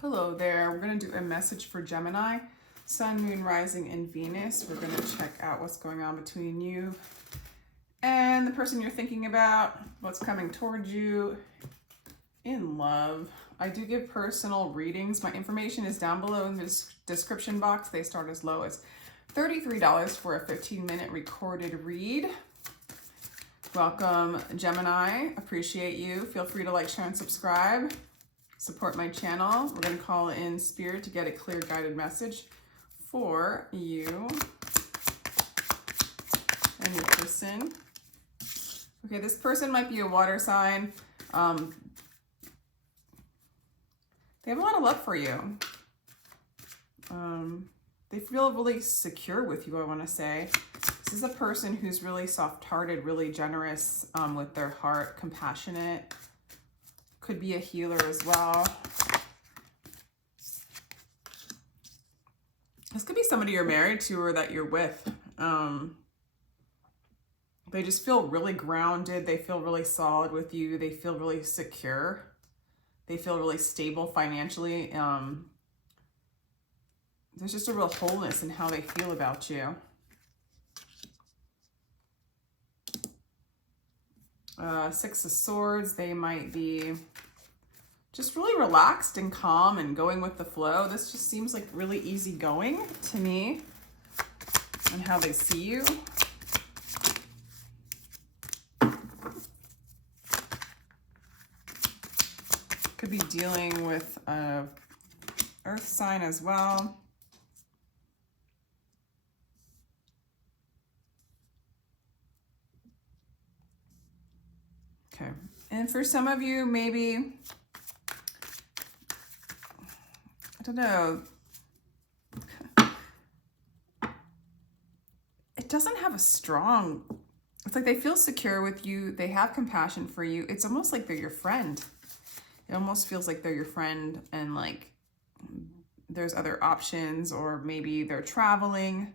Hello there. We're going to do a message for Gemini, Sun, Moon, Rising, and Venus. We're going to check out what's going on between you and the person you're thinking about, what's coming towards you in love. I do give personal readings. My information is down below in the description box. They start as low as $33 for a 15-minute recorded read. Welcome, Gemini. Appreciate you. Feel free to like, share, and subscribe. Support my channel. We're going to call in Spirit to get a clear guided message for you and your person. Okay, this person might be a water sign. They have a lot of love for you. They feel really secure with you, I want to say. This is a person who's really soft-hearted, really generous with their heart, compassionate. Could be a healer as well. This could be somebody you're married to or that you're with. They just feel really grounded. They feel really solid with you. They feel really secure. They feel really stable financially. There's just a real wholeness in how they feel about you. Six of Swords, they might be just really relaxed and calm and going with the flow. This just seems like really easygoing to me and how they see you. Could be dealing with an earth sign as well. Okay, and for some of you, maybe, I don't know, it doesn't have a strong, it's like they feel secure with you, they have compassion for you. It's almost like they're your friend. It almost feels like they're your friend and like there's other options, or maybe they're traveling.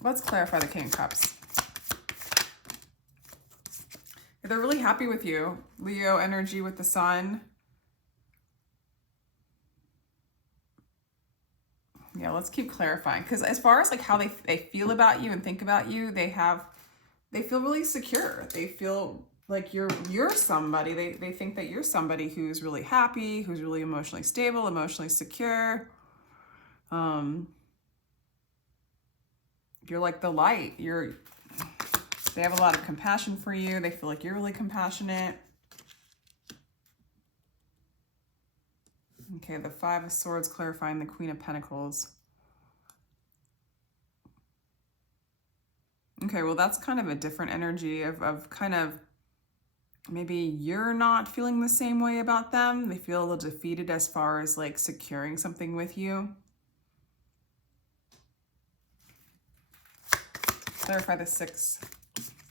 Let's clarify the King of Cups. They're really happy with you. Leo energy with the Sun. Yeah, let's keep clarifying. Because as far as like how they feel about you and think about you, they feel really secure. They feel like you're somebody. They think that you're somebody who's really happy, who's really emotionally stable, emotionally secure. You're like the light. They have a lot of compassion for you. They feel like you're really compassionate. Okay, the Five of Swords clarifying the Queen of Pentacles. Okay, well, that's kind of a different energy of kind of maybe you're not feeling the same way about them. They feel a little defeated as far as like securing something with you. Clarify the Six.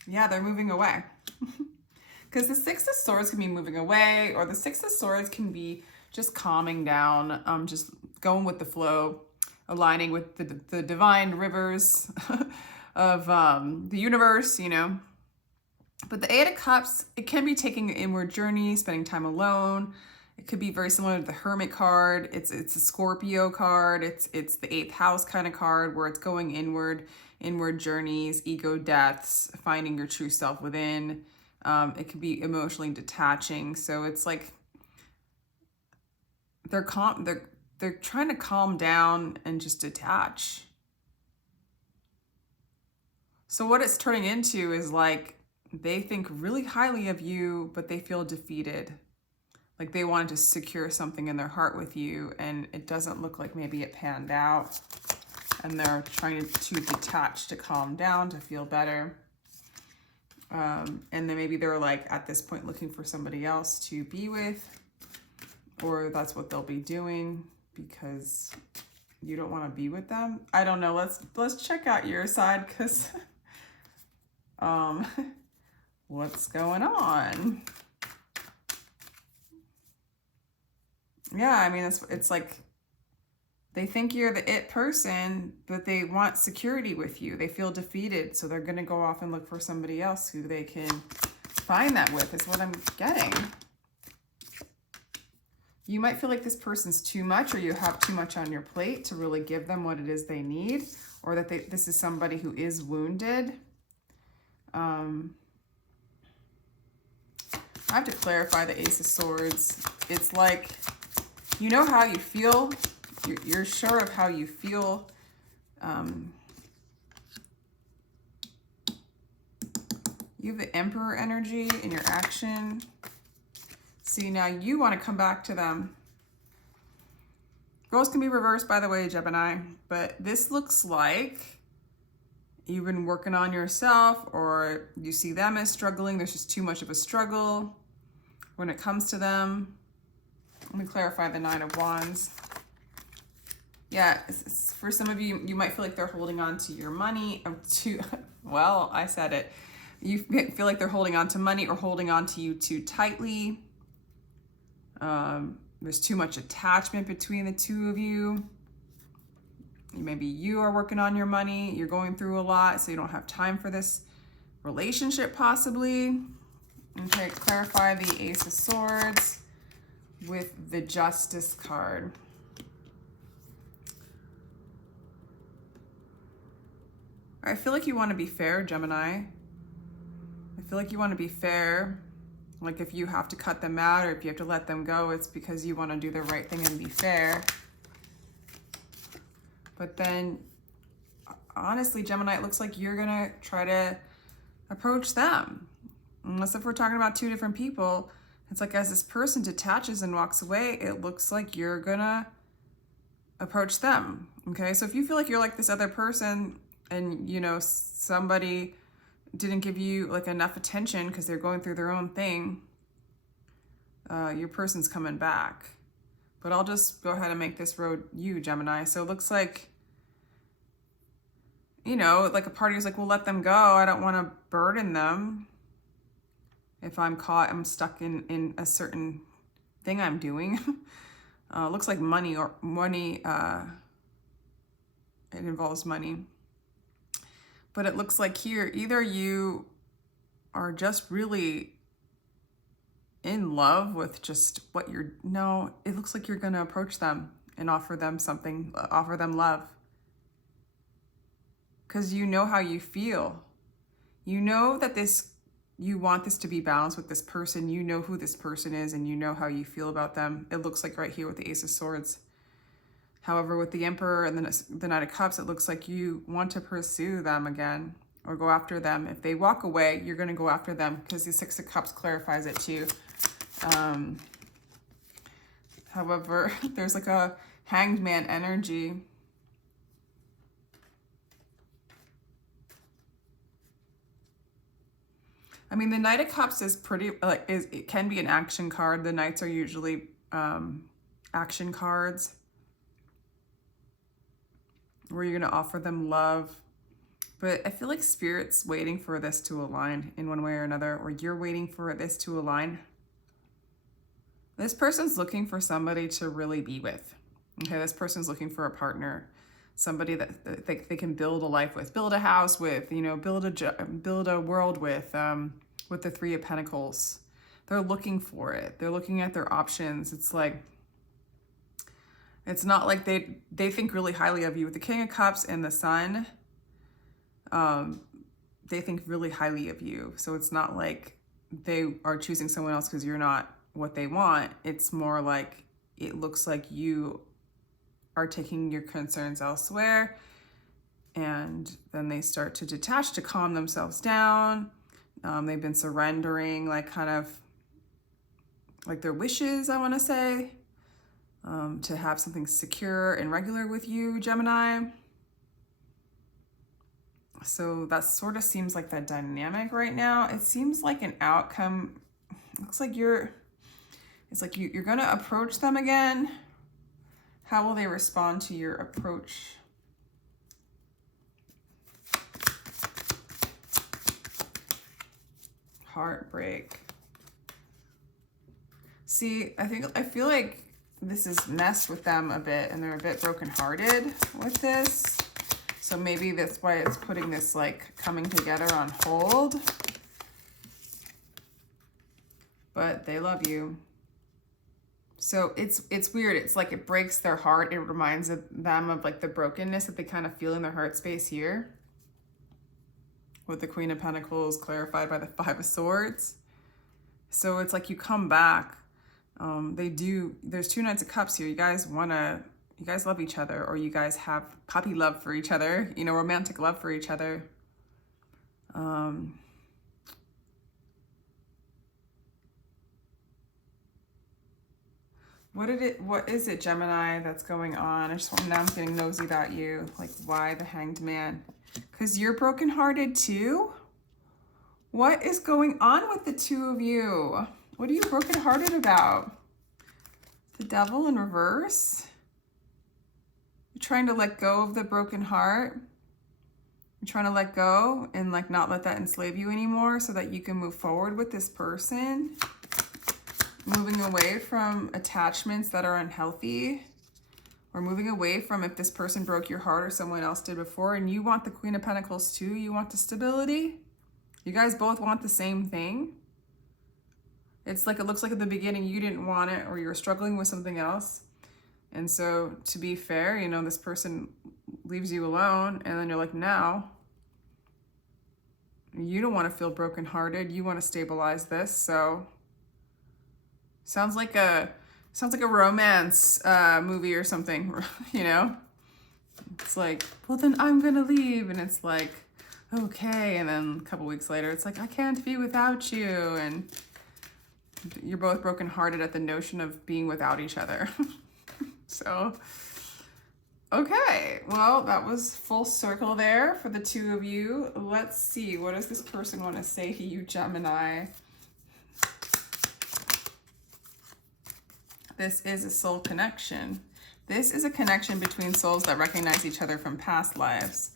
Yeah, they're moving away. Because the Six of Swords can be moving away, or the Six of Swords can be just calming down, just going with the flow, aligning with the divine rivers of the universe, you know. But the Eight of Cups, it can be taking an inward journey, spending time alone. It could be very similar to the Hermit card. It's a Scorpio card. It's the eighth house kind of card where it's going inward journeys, ego deaths, finding your true self within. It could be emotionally detaching. So it's like they're trying to calm down and just detach. So what it's turning into is like they think really highly of you, but they feel defeated. Like they wanted to secure something in their heart with you, and it doesn't look like maybe it panned out. And they're trying to detach, to calm down, to feel better. And then maybe they're like at this point looking for somebody else to be with, or that's what they'll be doing because you don't want to be with them. I don't know. Let's check out your side, because what's going on? Yeah, I mean, it's like they think you're the it person, but they want security with you. They feel defeated, so they're going to go off and look for somebody else who they can find that with, is what I'm getting. You might feel like this person's too much, or you have too much on your plate to really give them what it is they need, or that this is somebody who is wounded. I have to clarify the Ace of Swords. It's like, you know how you feel. You're sure of how you feel. You have the Emperor energy in your action. See, now you want to come back to them. Roles can be reversed, by the way, Gemini, but this looks like you've been working on yourself, or you see them as struggling. There's just too much of a struggle when it comes to them. Let me clarify the Nine of Wands. Yeah, for some of you, you might feel like they're holding on to your money. Well, I said it. You feel like they're holding on to money or holding on to you too tightly. There's too much attachment between the two of you. Maybe you are working on your money. You're going through a lot, so you don't have time for this relationship, possibly. Okay, clarify the Ace of Swords with the Justice card. I feel like you want to be fair, Gemini. I feel like you want to be fair. Like if you have to cut them out or if you have to let them go, it's because you want to do the right thing and be fair. But then, honestly, Gemini, it looks like you're going to try to approach them. Unless if we're talking about two different people, it's like as this person detaches and walks away, it looks like you're going to approach them. Okay, so if you feel like you're like this other person and, you know, somebody didn't give you like enough attention because they're going through their own thing, your person's coming back. But I'll just go ahead and make this road you, Gemini. So it looks like, you know, like a party is like, well, let them go. I don't want to burden them. If I'm caught, I'm stuck in a certain thing I'm doing. Looks like money, it involves money. But it looks like here, either you are just really in love with just what you're, no, it looks like you're going to approach them and offer them something, offer them love. Because you know how you feel. You know that you want this to be balanced with this person. You know who this person is and you know how you feel about them. It looks like right here with the Ace of Swords. However, with the Emperor and the Knight of Cups, it looks like you want to pursue them again or go after them. If they walk away, you're going to go after them because the Six of Cups clarifies it too. However, there's like a Hanged Man energy. I mean, the Knight of Cups is pretty, like, it can be an action card. The Knights are usually action cards, where you're going to offer them love. But I feel like Spirit's waiting for this to align in one way or another, or you're waiting for this to align. This person's looking for somebody to really be with. Okay, this person's looking for a partner, somebody that they can build a life with, build a house with, you know, build a world with the Three of Pentacles. They're looking for it. They're looking at their options. It's like, it's not like they think really highly of you. With the King of Cups and the Sun, they think really highly of you. So it's not like they are choosing someone else because you're not what they want. It's more like it looks like you are taking your concerns elsewhere, and then they start to detach, to calm themselves down. They've been surrendering, like kind of like their wishes, I want to say. To have something secure and regular with you, Gemini. So that sort of seems like that dynamic right now. It seems like an outcome. Looks like it's like you're going to approach them again. How will they respond to your approach? Heartbreak. See, I feel like this has messed with them a bit and they're a bit brokenhearted with this. So maybe that's why it's putting this like coming together on hold. But they love you. So it's weird. It's like it breaks their heart. It reminds them of like the brokenness that they kind of feel in their heart space here. With the Queen of Pentacles clarified by the Five of Swords. So it's like you come back. There's two Knights of Cups here. You guys love each other, or you guys have puppy love for each other, you know, romantic love for each other. What is it, Gemini, that's going on? Now I'm getting nosy about you. Like, why the Hanged Man? Because you're brokenhearted too? What is going on with the two of you? What are you brokenhearted about? The Devil in reverse? You're trying to let go of the broken heart? You're trying to let go and like not let that enslave you anymore so that you can move forward with this person? Moving away from attachments that are unhealthy, or moving away from if this person broke your heart or someone else did before, and you want the Queen of Pentacles too. You want the stability. You guys both want the same thing. It's like, it looks like at the beginning you didn't want it, or you were struggling with something else. And so to be fair, you know, this person leaves you alone, and then you're like, now you don't want to feel brokenhearted. You want to stabilize this. So sounds like a romance movie or something, you know? It's like, well, then I'm gonna leave. And it's like, okay. And then a couple weeks later, it's like, I can't be without you. And you're both brokenhearted at the notion of being without each other. So, okay. Well, that was full circle there for the two of you. Let's see. What does this person want to say to you, Gemini? This is a soul connection. This is a connection between souls that recognize each other from past lives.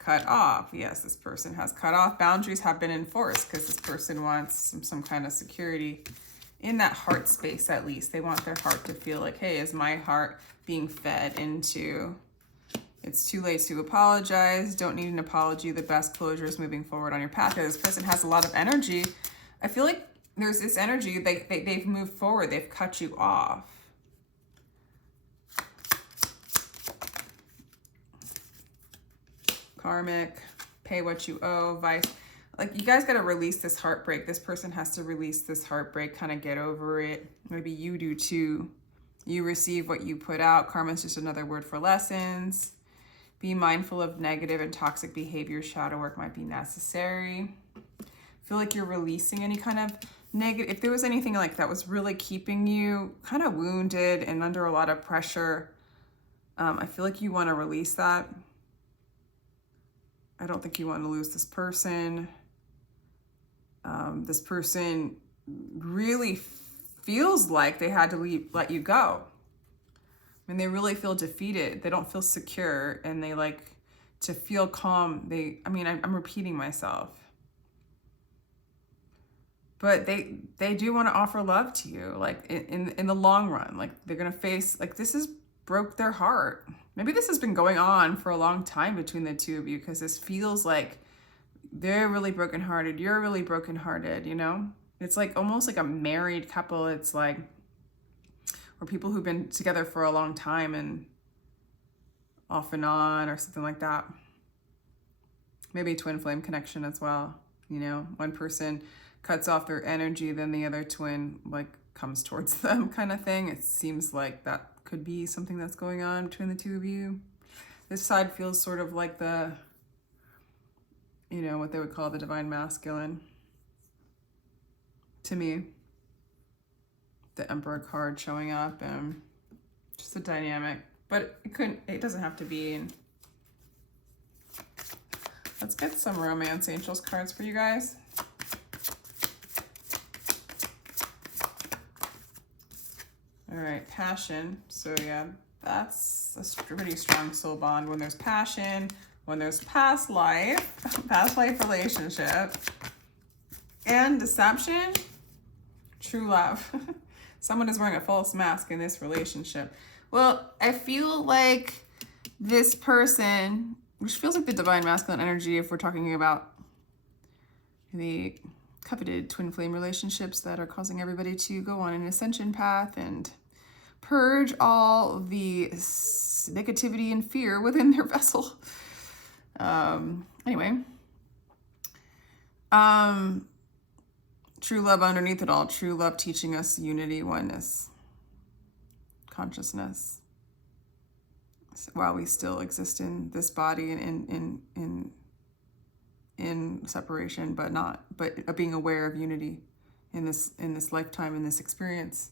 Cut off. Yes, this person has cut off. Boundaries have been enforced because this person wants some kind of security in that heart space. At least they want their heart to feel like, hey, is my heart being fed into? It's too late to apologize. Don't need an apology. The best closure is moving forward on your path. This person has a lot of energy. I feel like there's this energy, they've moved forward, they've cut you off. Karmic, pay what you owe, vice. Like, you guys got to release this heartbreak. This person has to release this heartbreak, kind of get over it. Maybe you do too. You receive what you put out. Karma is just another word for lessons. Be mindful of negative and toxic behavior. Shadow work might be necessary. Feel like you're releasing any kind of negative, if there was anything like that was really keeping you kind of wounded and under a lot of pressure, I feel like you want to release that. I don't think you want to lose this person. This person really feels like they had to let you go. I mean, they really feel defeated. They don't feel secure, and they like to feel calm. I'm repeating myself. But they do want to offer love to you, like in the long run. Like, they're going to face, like, this has broke their heart. Maybe this has been going on for a long time between the two of you, because this feels like they're really brokenhearted. You're really brokenhearted, you know? It's like almost like a married couple. It's like, or people who've been together for a long time and off and on or something like that. Maybe a twin flame connection as well. You know, one person cuts off their energy, then the other twin like comes towards them, kind of thing. It seems like that could be something that's going on between the two of you. This side feels sort of like the, you know, what they would call the divine masculine to me. The Emperor card showing up, and just a dynamic, but it doesn't have to be. And let's get some romance angels cards for you guys. All right, passion. So yeah, that's a pretty strong soul bond when there's passion, when there's past life relationship, and deception, true love. Someone is wearing a false mask in this relationship. Well, I feel like this person, which feels like the divine masculine energy if we're talking about the coveted twin flame relationships that are causing everybody to go on an ascension path and purge all the negativity and fear within their vessel. Anyway, true love underneath it all, true love teaching us unity, oneness, consciousness, while we still exist in this body and in separation, but being aware of unity in this lifetime, in this experience.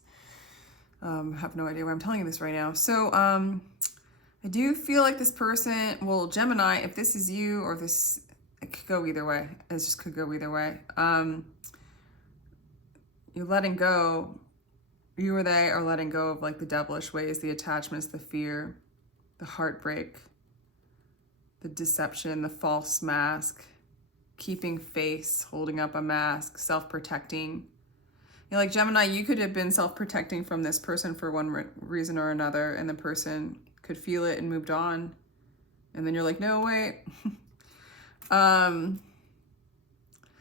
I have no idea why I'm telling you this right now. So I do feel like this person, well, Gemini, if this is you or this, it could go either way. It just could go either way. You're letting go, you or they are letting go of like the devilish ways, the attachments, the fear, the heartbreak, the deception, the false mask, keeping face, holding up a mask, self-protecting. You know, like Gemini, you could have been self-protecting from this person for one reason or another, and the person could feel it and moved on. And then you're like, no, wait.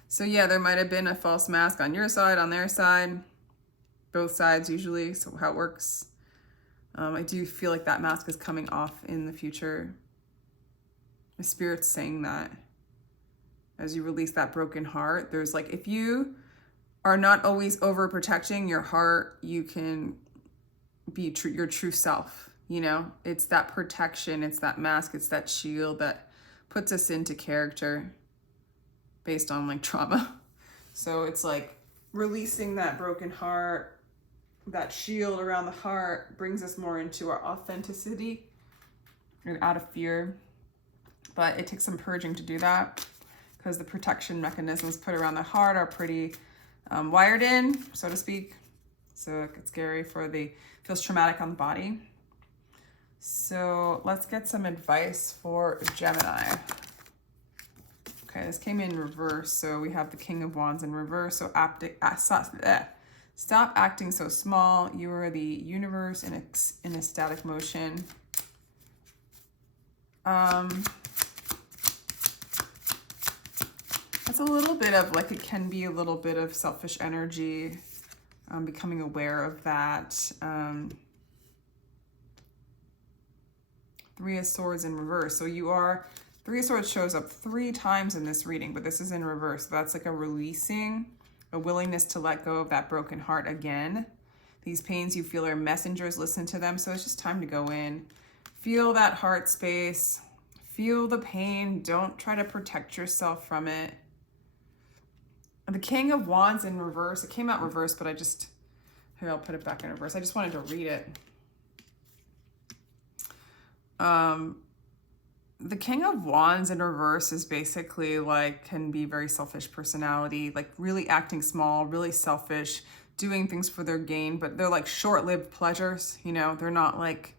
So yeah, there might have been a false mask on your side, on their side, both sides usually, so how it works. I do feel like that mask is coming off in the future. The Spirit's saying that. As you release that broken heart, there's like, if you are not always overprotecting your heart, you can be your true self, you know? It's that protection, it's that mask, it's that shield that puts us into character based on like trauma. So it's like releasing that broken heart, that shield around the heart brings us more into our authenticity and out of fear. But it takes some purging to do that, because the protection mechanisms put around the heart are pretty wired in, so to speak. So it gets scary feels traumatic on the body. So let's get some advice for Gemini. Okay, this came in reverse. So we have the King of Wands in reverse. So stop acting so small. You are the universe in ecstatic motion. It's a little bit of like, it can be a little bit of selfish energy, becoming aware of that. Three of Swords in reverse. So Three of Swords shows up 3 times in this reading, but this is in reverse. So that's like a releasing, a willingness to let go of that broken heart again. These pains you feel are messengers, listen to them. So it's just time to go in, feel that heart space, feel the pain. Don't try to protect yourself from it. The King of Wands in reverse. It came out reverse, but here, I'll put it back in reverse. I just wanted to read it. The King of Wands in reverse is basically like, can be very selfish personality, like really acting small, really selfish, doing things for their gain, but they're like short-lived pleasures, you know, they're not like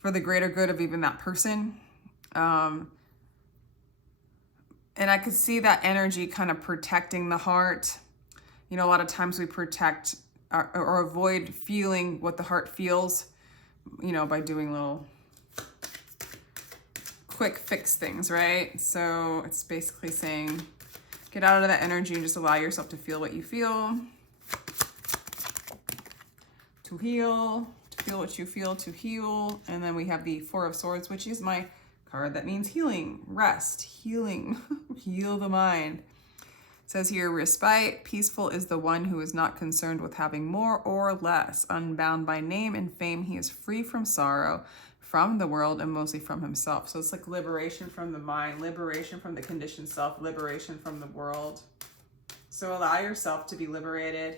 for the greater good of even that person. And I could see that energy kind of protecting the heart. You know, a lot of times we protect or avoid feeling what the heart feels, you know, by doing little quick fix things, right? So it's basically saying, get out of that energy and just allow yourself to feel what you feel. To heal, to feel what you feel, to heal. And then we have the Four of Swords, which is my card that means healing, rest, healing, heal the mind. It says here, respite, peaceful is the one who is not concerned with having more or less. Unbound by name and fame, he is free from sorrow, from the world, and mostly from himself. So it's like liberation from the mind, liberation from the conditioned self, liberation from the world. So allow yourself to be liberated.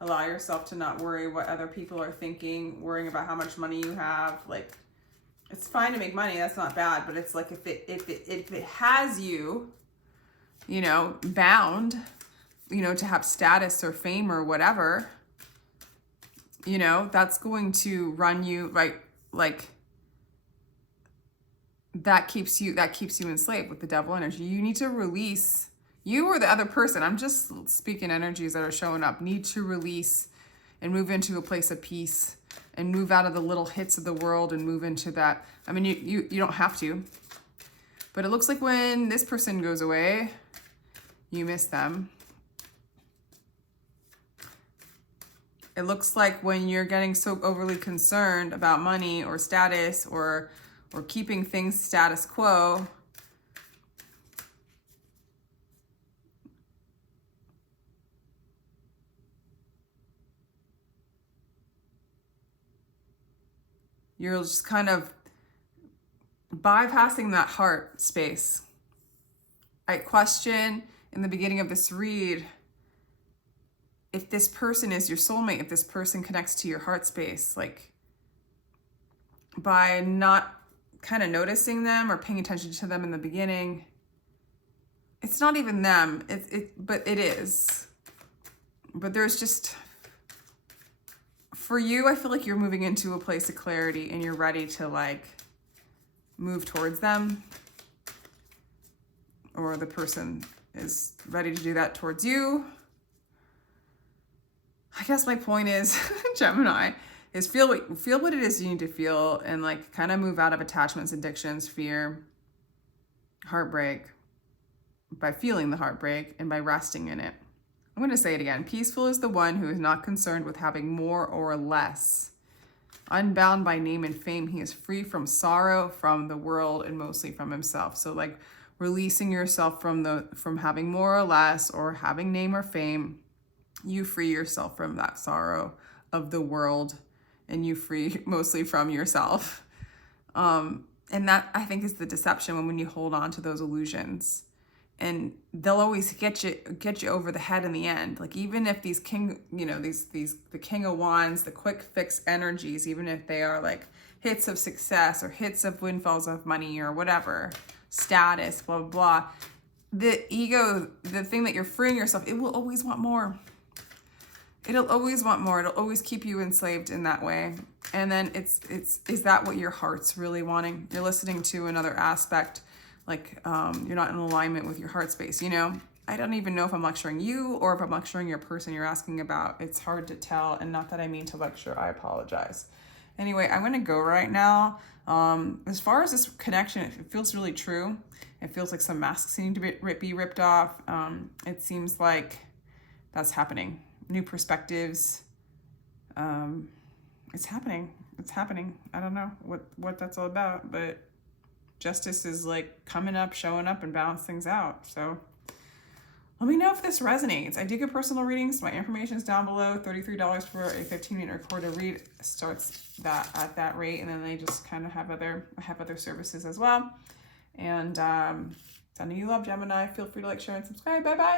Allow yourself to not worry what other people are thinking, worrying about how much money you have. Like, it's fine to make money, that's not bad, but it's like if it has you, you know, bound, you know, to have status or fame or whatever, you know, that's going to run you, right? Like, that keeps you enslaved with the devil energy. You need to release, you or the other person, I'm just speaking energies that are showing up, need to release and move into a place of peace and move out of the little hits of the world and move into that. I mean, you don't have to, but it looks like when this person goes away, you miss them. It looks like when you're getting so overly concerned about money or status or keeping things status quo, you're just kind of bypassing that heart space. I question in the beginning of this read if this person is your soulmate, if this person connects to your heart space, like by not kind of noticing them or paying attention to them in the beginning. It's not even them, but it is. But there's just, for you, I feel like you're moving into a place of clarity and you're ready to like move towards them, or the person is ready to do that towards you. I guess my point is, Gemini, is feel what it is you need to feel and like kind of move out of attachments, addictions, fear, heartbreak by feeling the heartbreak and by resting in it. I'm going to say it again. Peaceful is the one who is not concerned with having more or less. Unbound by name and fame, he is free from sorrow, from the world, and mostly from himself. So like releasing yourself from having more or less or having name or fame, you free yourself from that sorrow of the world, and you free mostly from yourself. And that, I think, is the deception when you hold on to those illusions. And they'll always get you over the head in the end. Like even if these the King of Wands, the quick fix energies, even if they are like hits of success or hits of windfalls of money or whatever, status, blah, blah, blah. The ego, the thing that you're freeing yourself, it will always want more. It'll always want more. It'll always keep you enslaved in that way. And then is that what your heart's really wanting? You're listening to another aspect, like you're not in alignment with your heart space, you know? I don't even know if I'm lecturing you or if I'm lecturing your person you're asking about. It's hard to tell, and not that I mean to lecture, I apologize. Anyway, I'm gonna go right now. As far as this connection, it feels really true. It feels like some masks need to be ripped off. It seems like that's happening. New perspectives. It's happening. It's happening. I don't know what that's all about, but justice is like coming up, showing up, and balance things out. So let me know if this resonates. I do get personal readings. My information is down below. $33 for a 15-minute recorded read. Starts that at that rate, and then they just kind of have other services as well. And sending you love, Gemini. Feel free to like, share, and subscribe. Bye bye.